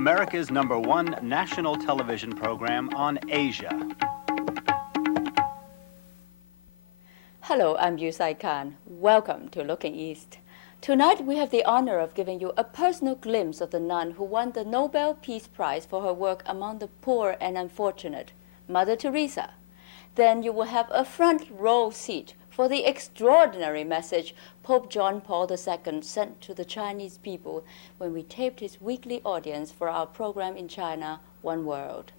America's #1 national television program on Asia. Hello, I'm Yue-Sai Kan. Welcome to Looking East. Tonight we have the honor of giving you a personal glimpse of the nun who won the Nobel Peace Prize for her work among the poor and unfortunate, Mother Teresa. Then you will have a front row seat for the extraordinary message Pope John Paul II sent to the Chinese people when we taped his weekly audience for our program in China, One World.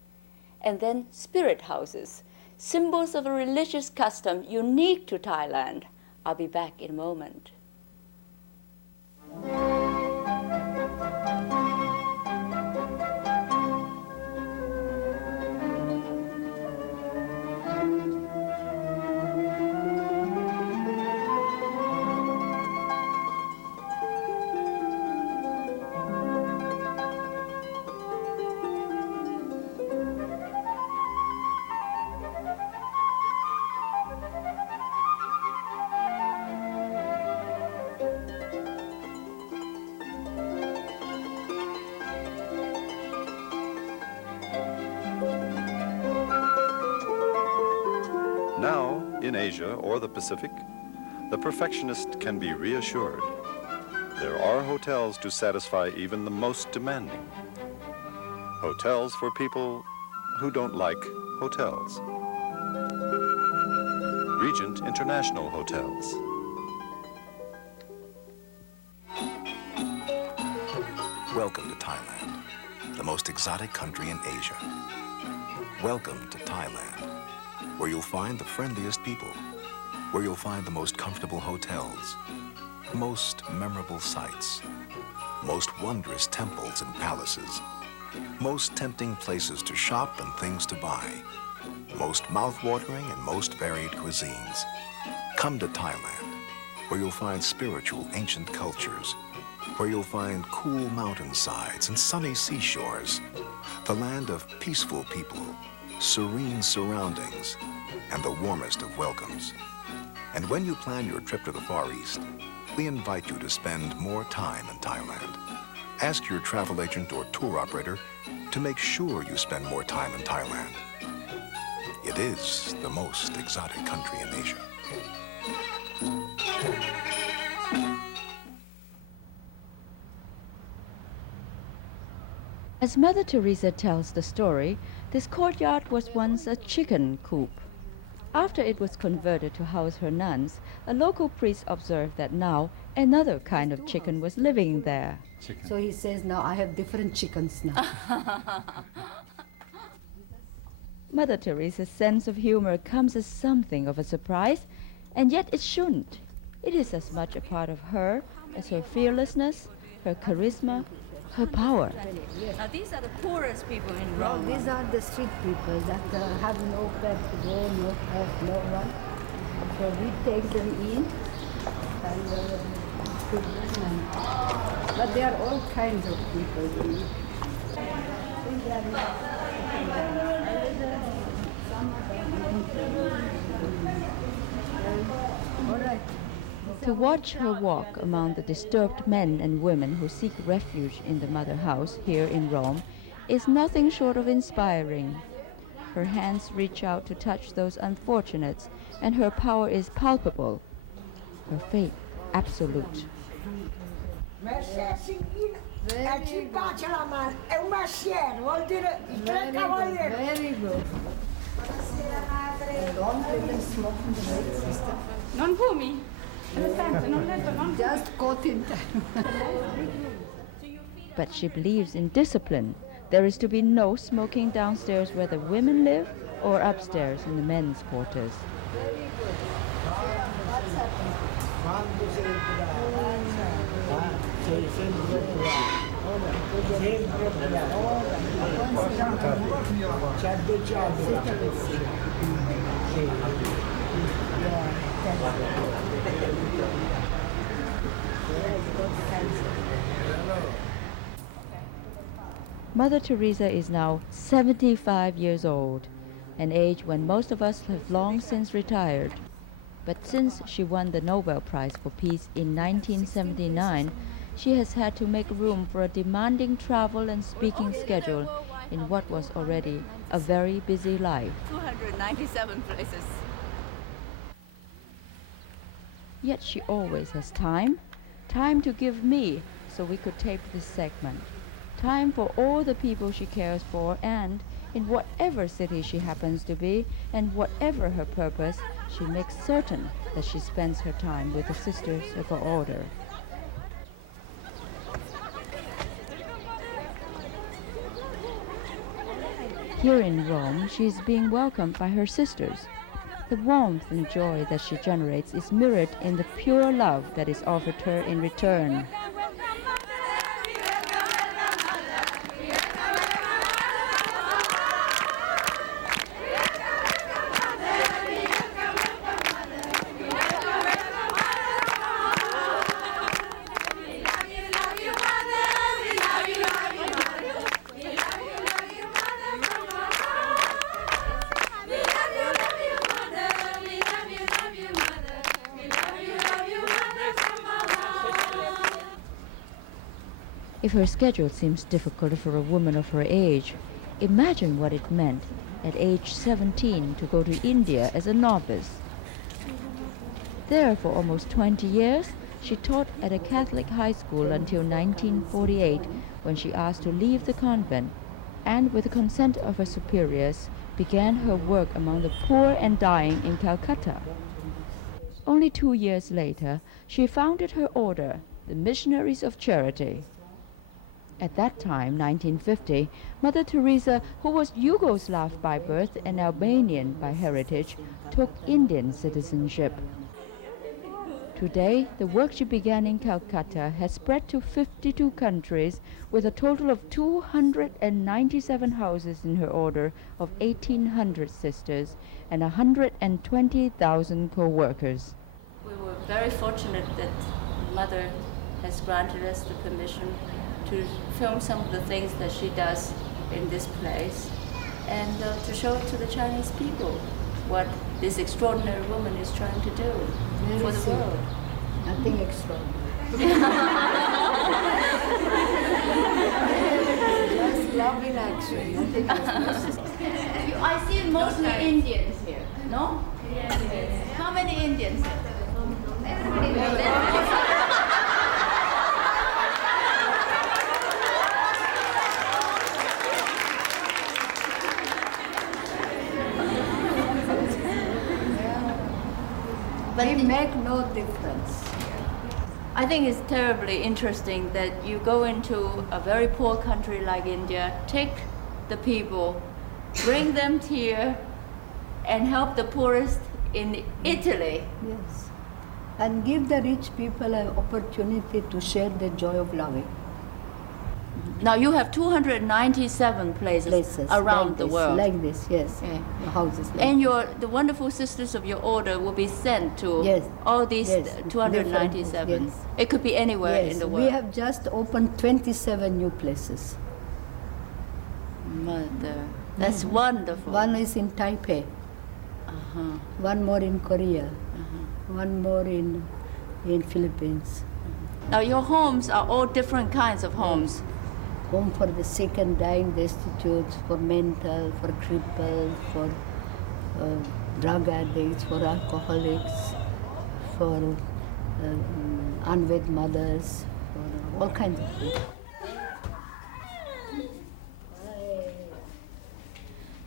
And then spirit houses, symbols of a religious custom unique to Thailand. I'll be back in a moment. Now, in Asia or the Pacific, the perfectionist can be reassured. There are hotels to satisfy even the most demanding. Hotels for people who don't like hotels. Regent International Hotels. Welcome to Thailand, the most exotic country in Asia. Welcome to Thailand, where you'll find the friendliest people, where you'll find the most comfortable hotels, most memorable sights, most wondrous temples and palaces, most tempting places to shop and things to buy, most mouth-watering and most varied cuisines. Come to Thailand, where you'll find spiritual ancient cultures, where you'll find cool mountainsides and sunny seashores, the land of peaceful people, serene surroundings, and the warmest of welcomes. And when you plan your trip to the Far East, we invite you to spend more time in Thailand. Ask your travel agent or tour operator to make sure you spend more time in Thailand. It is the most exotic country in Asia. As Mother Teresa tells the story, this courtyard was once a chicken coop. After it was converted to house her nuns, a local priest observed that now another kind of chicken was living there. So he says, now I have different chickens now. Mother Teresa's sense of humor comes as something of a surprise, and yet it shouldn't. It is as much a part of her as her fearlessness, her charisma, her power. Now these are the poorest people in Rome. These are the street people that have nowhere to go, no one. So we take them in and put them. But there are all kinds of people. All right. To watch her walk among the disturbed men and women who seek refuge in the Mother House here in Rome is nothing short of inspiring. Her hands reach out to touch those unfortunates, and her power is palpable, her faith absolute. Very good. Don't let them smoke in the night, sister. Non fumi? Just caught in time. But she believes in discipline. There is to be no smoking downstairs where the women live or upstairs in the men's quarters. Mother Teresa is now 75 years old, an age when most of us have long since retired. But since she won the Nobel Prize for Peace in 1979, she has had to make room for a demanding travel and speaking schedule in what was already a very busy life. 297 places. Yet she always has time to give me so we could tape this segment. Time for all the people she cares for, and in whatever city she happens to be and whatever her purpose, she makes certain that she spends her time with the sisters of her order. Here in Rome, she is being welcomed by her sisters. The warmth and joy that she generates is mirrored in the pure love that is offered her in return. If her schedule seems difficult for a woman of her age, imagine what it meant at age 17 to go to India as a novice. There for almost 20 years, she taught at a Catholic high school until 1948, when she asked to leave the convent and, with the consent of her superiors, began her work among the poor and dying in Calcutta. Only 2 years later, she founded her order, the Missionaries of Charity. At that time, 1950, Mother Teresa, who was Yugoslav by birth and Albanian by heritage, took Indian citizenship. Today, the work she began in Calcutta has spread to 52 countries, with a total of 297 houses in her order of 1,800 sisters and 120,000 co-workers. We were very fortunate that Mother has granted us the permission to film some of the things that she does in this place and to show it to the Chinese people what this extraordinary woman is trying to do for the world. Nothing extraordinary. Just love in action. Nothing else. I see mostly Indians here, no? Yes. How many Indians here? But it make no difference. I think it's terribly interesting that you go into a very poor country like India, take the people, bring them here, and help the poorest in Italy. Yes. And give the rich people an opportunity to share the joy of loving. Now you have 297 places around like the this, world. Like this, yes. Yeah. The houses. Like And the wonderful sisters of your order will be sent to all these 297. Yes. It could be anywhere in the world. We have just opened 27 new places. Mother, that's wonderful. One is in Taipei. One more in Korea. One more in Philippines. Now your homes are all different kinds of homes. Home for the sick and dying, destitute, for mental, for crippled, for drug addicts, for alcoholics, for unwed mothers, for all kinds of things.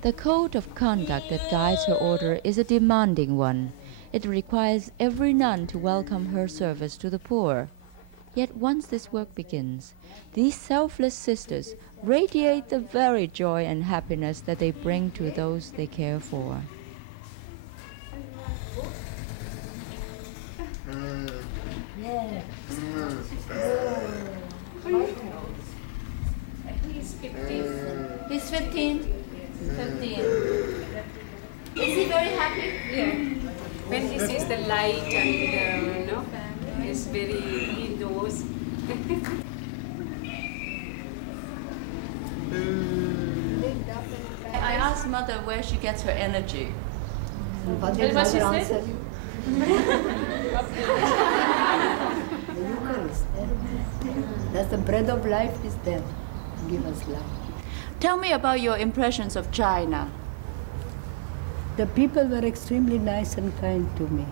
The code of conduct that guides her order is a demanding one. It requires every nun to welcome her service to the poor. Yet once this work begins, these selfless sisters radiate the very joy and happiness that they bring to those they care for. He's 15. 15. Is he very happy? Yeah. When he sees the light and he's very, he knows. I asked Mother where she gets her energy. What Tell what she said. answer? The Eucharist. That's the bread of life is there to give us life. Tell me about your impressions of China. The people were extremely nice and kind to me.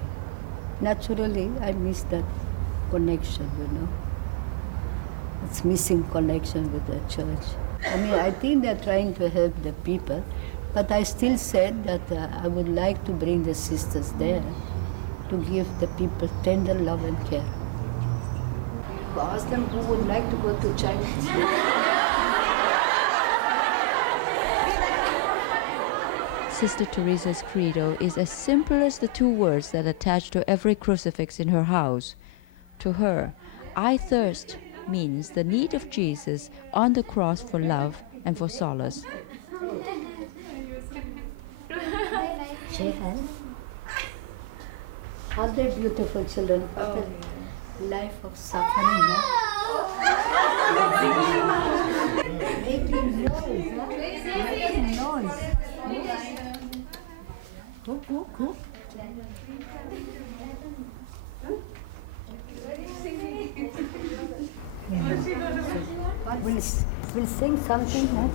Naturally, I miss that connection, you know. It's missing connection with the church. I mean, I think they're trying to help the people, but I still said that I would like to bring the sisters there to give the people tender love and care. Ask them who would like to go to China. Sister Teresa's credo is as simple as the two words that attach to every crucifix in her house. To her, I thirst means the need of Jesus on the cross for love and for solace. Shake hands. Are they beautiful children? What a life of suffering. Making noise, huh? Making noise. Go. We'll sing something, huh?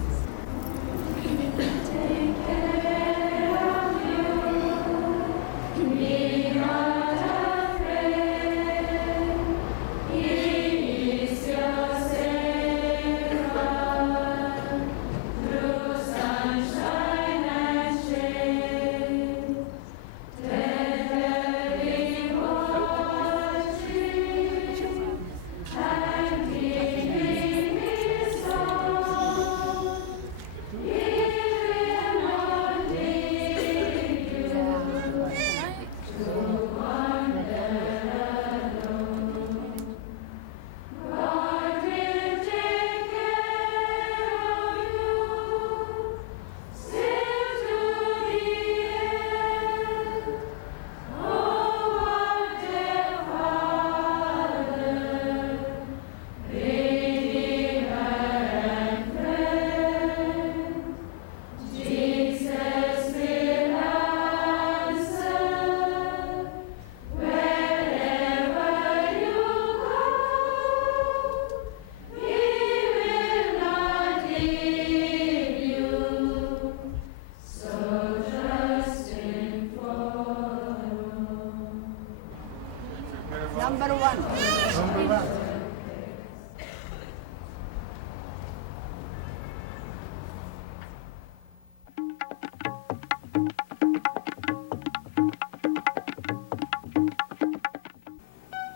Number one.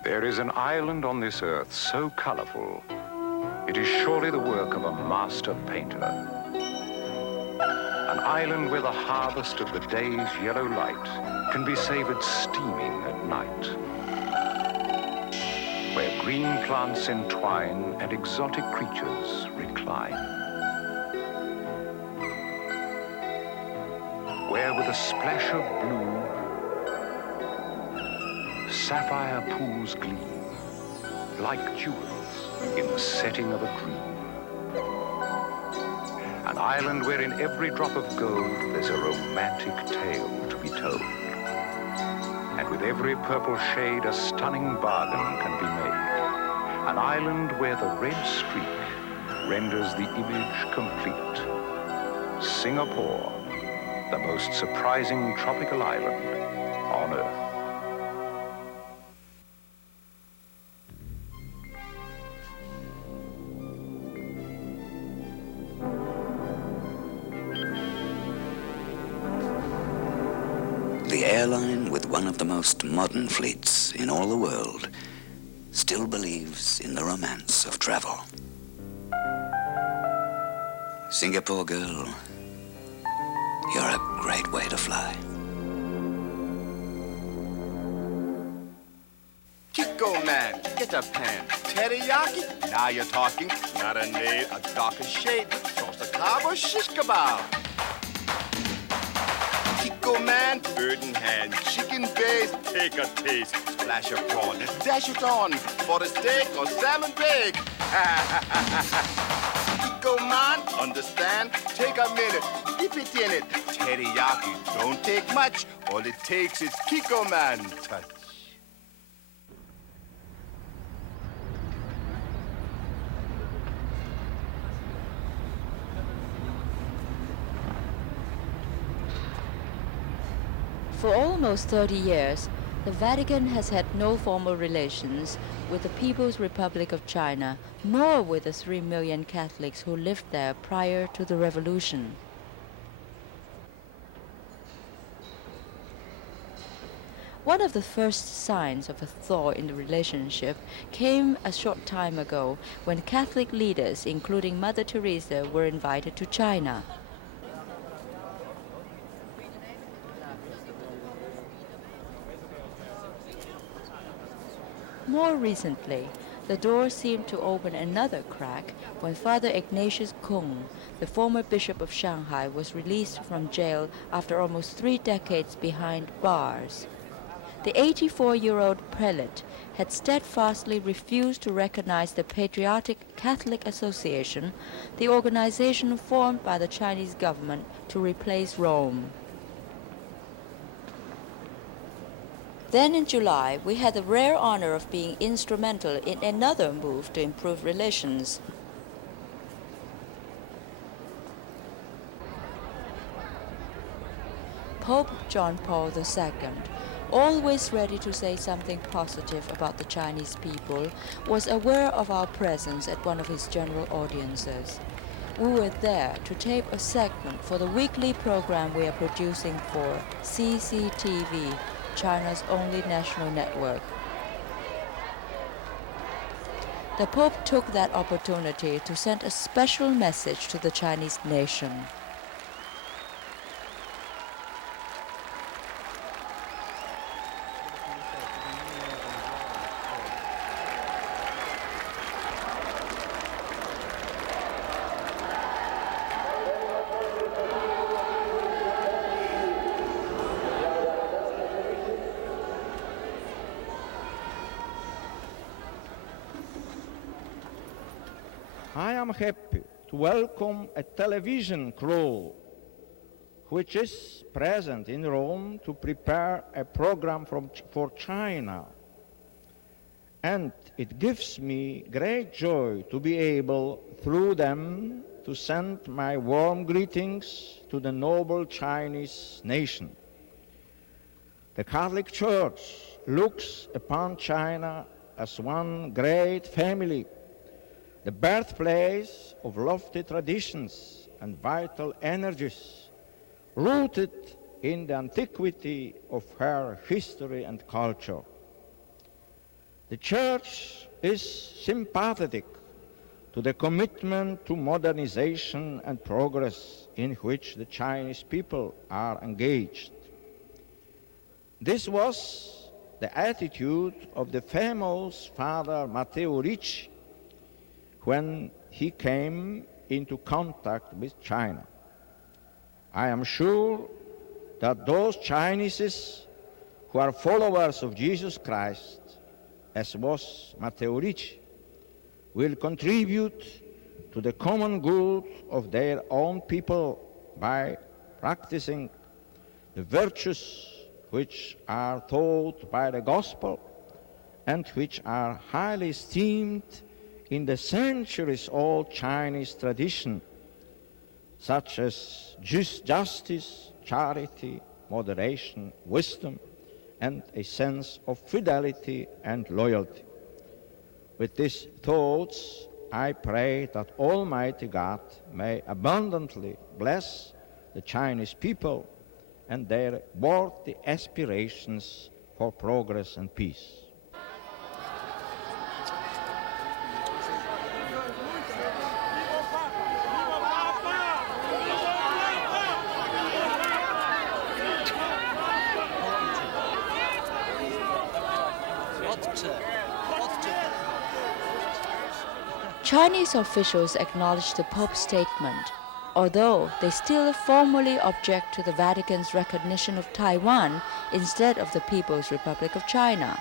There is an island on this earth so colorful, it is surely the work of a master painter. An island where the harvest of the day's yellow light can be savored steaming at night. Where green plants entwine and exotic creatures recline. Where with a splash of blue, sapphire pools gleam like jewels in the setting of a dream. An island where in every drop of gold there's a romantic tale to be told. And with every purple shade a stunning bargain can be made. An island where the red streak renders the image complete. Singapore, the most surprising tropical island on earth. The airline with one of the most modern fleets in all the world still believes in the romance of travel. Singapore girl, you're a great way to fly. Kiko man, get a pan. Teriyaki, now you're talking. Marinade, a darker shade. Sauce a carb or shish kebab. Kiko man, bird in hand. Chicken base, take a taste. Splash of prawn, dash it on. For a steak or salmon bake. Kiko man, understand? Take a minute, dip it in it. Teriyaki, don't take much. All it takes is Kiko man touch. For almost 30 years, the Vatican has had no formal relations with the People's Republic of China, nor with the 3 million Catholics who lived there prior to the revolution. One of the first signs of a thaw in the relationship came a short time ago when Catholic leaders, including Mother Teresa, were invited to China. More recently, the door seemed to open another crack when Father Ignatius Kung, the former Bishop of Shanghai, was released from jail after almost 3 decades behind bars. The 84-year-old prelate had steadfastly refused to recognize the Patriotic Catholic Association, the organization formed by the Chinese government to replace Rome. Then in July, we had the rare honor of being instrumental in another move to improve relations. Pope John Paul II, always ready to say something positive about the Chinese people, was aware of our presence at one of his general audiences. We were there to tape a segment for the weekly program we are producing for CCTV, China's only national network. The Pope took that opportunity to send a special message to the Chinese nation. I am happy to welcome a television crew which is present in Rome to prepare a program for China. And it gives me great joy to be able, through them, to send my warm greetings to the noble Chinese nation. The Catholic Church looks upon China as one great family, the birthplace of lofty traditions and vital energies, rooted in the antiquity of her history and culture. The Church is sympathetic to the commitment to modernization and progress in which the Chinese people are engaged. This was the attitude of the famous Father Matteo Ricci when he came into contact with China. I am sure that those Chinese who are followers of Jesus Christ, as was Matteo Ricci, will contribute to the common good of their own people by practicing the virtues which are taught by the gospel and which are highly esteemed in the centuries-old Chinese tradition, such as justice, charity, moderation, wisdom, and a sense of fidelity and loyalty. With these thoughts, I pray that Almighty God may abundantly bless the Chinese people and their worthy aspirations for progress and peace. Chinese officials acknowledged the Pope's statement, although they still formally object to the Vatican's recognition of Taiwan instead of the People's Republic of China.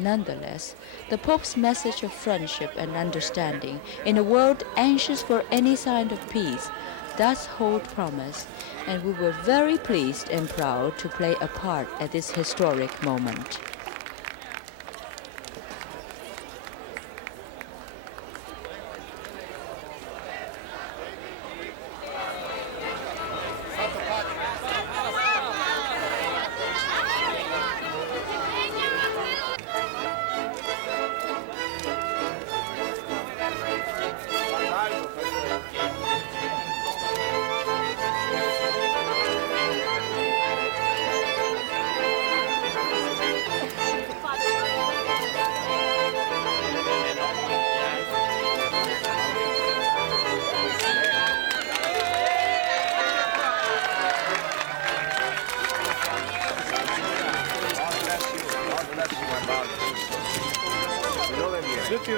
Nonetheless, the Pope's message of friendship and understanding in a world anxious for any sign of peace does hold promise, and we were very pleased and proud to play a part at this historic moment.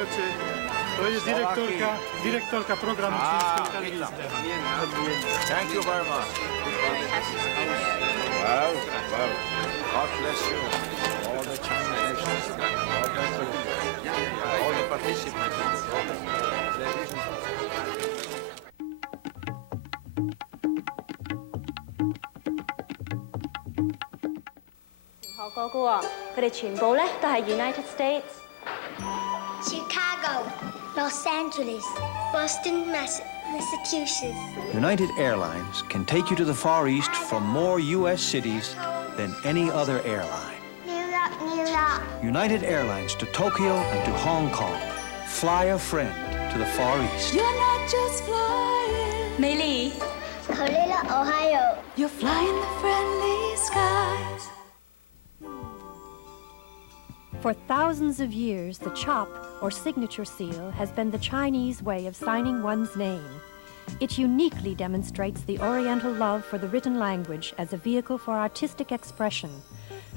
Zdravujúci. To je direktorka programu čínskej televízie. Thank you very much. Well, God bless you. All the Chinese nations, all the participants. United States, Chicago, Los Angeles, Boston, Massachusetts. United Airlines can take you to the Far East from more U.S. cities than any other airline. New York. United Airlines to Tokyo and to Hong Kong. Fly a friend to the Far East. You're not just flying, Meili. Colilla, Ohio. You're flying the friendly skies. For thousands of years, the chop, or signature seal, has been the Chinese way of signing one's name. It uniquely demonstrates the Oriental love for the written language as a vehicle for artistic expression.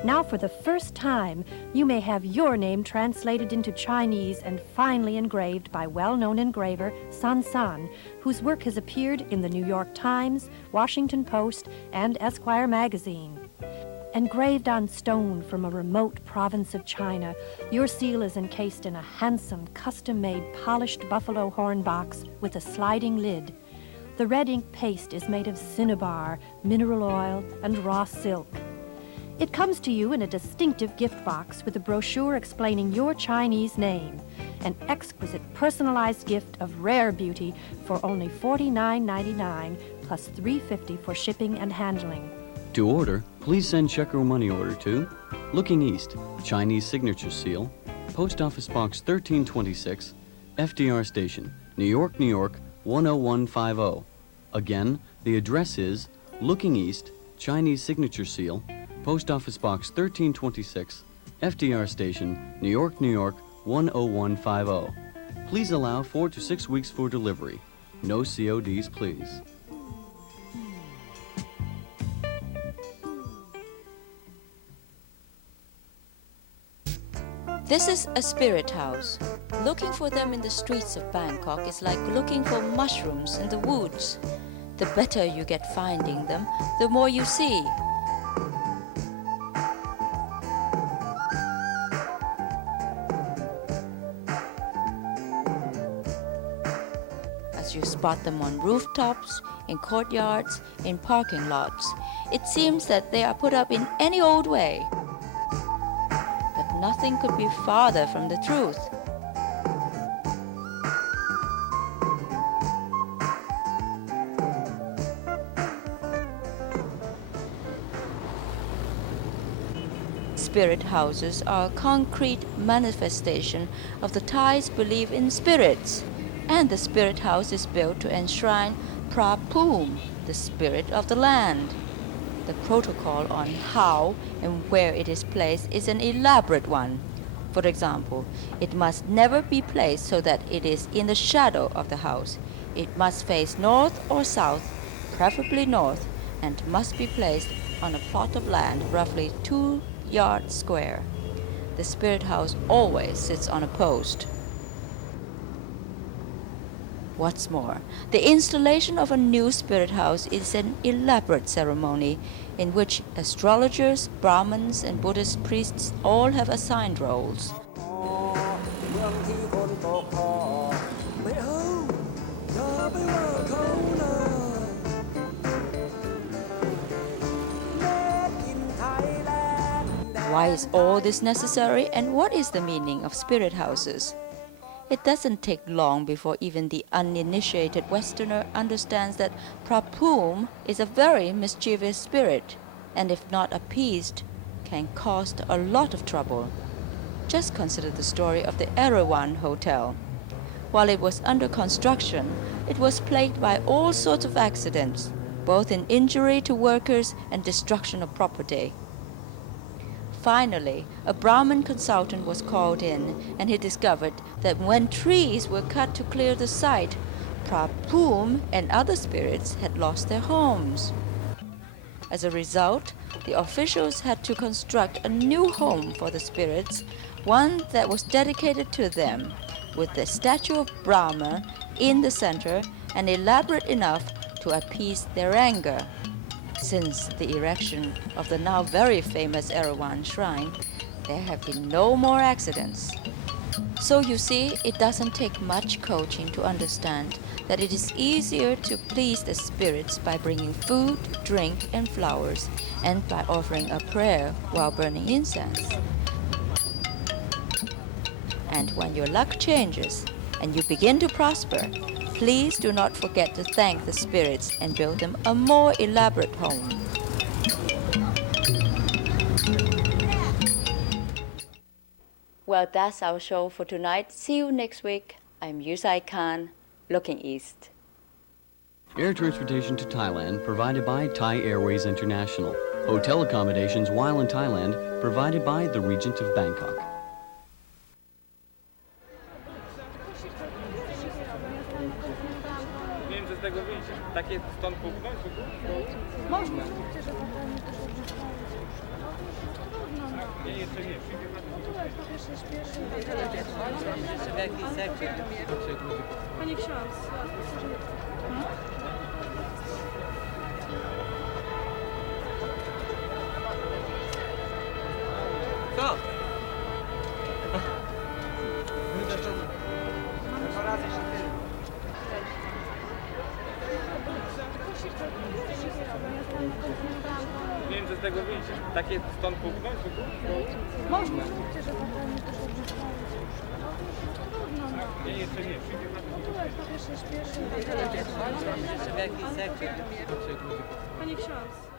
Now, for the first time, you may have your name translated into Chinese and finely engraved by well-known engraver San San, whose work has appeared in the New York Times, Washington Post, and Esquire magazine. Engraved on stone from a remote province of China, your seal is encased in a handsome, custom-made, polished buffalo horn box with a sliding lid. The red ink paste is made of cinnabar, mineral oil, and raw silk. It comes to you in a distinctive gift box with a brochure explaining your Chinese name, an exquisite personalized gift of rare beauty for only $49.99 plus $3.50 for shipping and handling. To order, please send check or money order to Looking East, Chinese Signature Seal, Post Office Box 1326, FDR Station, New York, New York, 10150. Again, the address is Looking East, Chinese Signature Seal, Post Office Box 1326, FDR Station, New York, New York, 10150. Please allow 4 to 6 weeks for delivery. No CODs, please. This is a spirit house. Looking for them in the streets of Bangkok is like looking for mushrooms in the woods. The better you get finding them, the more you see. As you spot them on rooftops, in courtyards, in parking lots, it seems that they are put up in any old way. Nothing could be farther from the truth. Spirit houses are a concrete manifestation of the Thais' belief in spirits, and the spirit house is built to enshrine Pra Poom, the spirit of the land. The protocol on how and where it is placed is an elaborate one. For example, it must never be placed so that it is in the shadow of the house. It must face north or south, preferably north, and must be placed on a plot of land roughly 2 yards square. The spirit house always sits on a post. What's more, the installation of a new spirit house is an elaborate ceremony in which astrologers, Brahmins, and Buddhist priests all have assigned roles. Why is all this necessary, and what is the meaning of spirit houses? It doesn't take long before even the uninitiated Westerner understands that Pra Poom is a very mischievous spirit, and if not appeased, can cause a lot of trouble. Just consider the story of the Erawan Hotel. While it was under construction, it was plagued by all sorts of accidents, both in injury to workers and destruction of property. Finally, a Brahmin consultant was called in, and he discovered that when trees were cut to clear the site, Pra Poom and other spirits had lost their homes. As a result, the officials had to construct a new home for the spirits, one that was dedicated to them, with the statue of Brahma in the center and elaborate enough to appease their anger. Since the erection of the now very famous Erawan shrine, there have been no more accidents. So you see, it doesn't take much coaching to understand that it is easier to please the spirits by bringing food, drink, and flowers, and by offering a prayer while burning incense. And when your luck changes and you begin to prosper, please do not forget to thank the spirits and build them a more elaborate home. Well, that's our show for tonight. See you next week. I'm Yue-Sai Kan, Looking East. Air transportation to Thailand provided by Thai Airways International. Hotel accommodations while in Thailand provided by the Regent of Bangkok. Panie ksiądz, Co? Nie wiem, co z tego wyjdzie. Takie stąd puknąć? Można. Nie, jeszcze nie. Jeszcze w jakiej sekcji? Panie ksiądz.